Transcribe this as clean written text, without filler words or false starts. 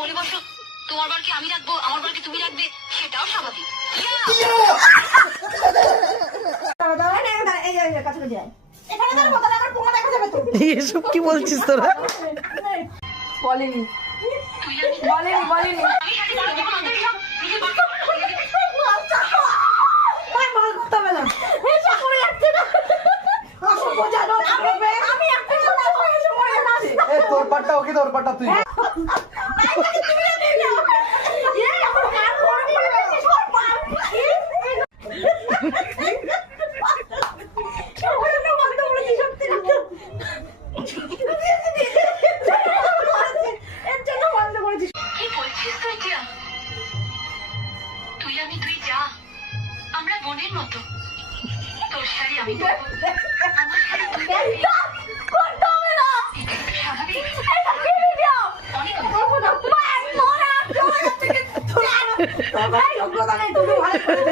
বলি বসো, তোমার বারকে আমি রাখবো, আমার বারকে তুমি রাখবে, সেটাও স্বাভাবিক। এসব কি বলছিস তোরা? বলেনি বলেনি বলেনি তোর পাটটা ওকে, তোর পাটটা তুই। তুই আমি তুই যা, আমরা বোনের মতো। তোর শাড়ি আমি পরবো, আমার শাড়ি তুই পরবি। স্বাভাবিক। যোগ্যতা নেই, তুমি ভালো করে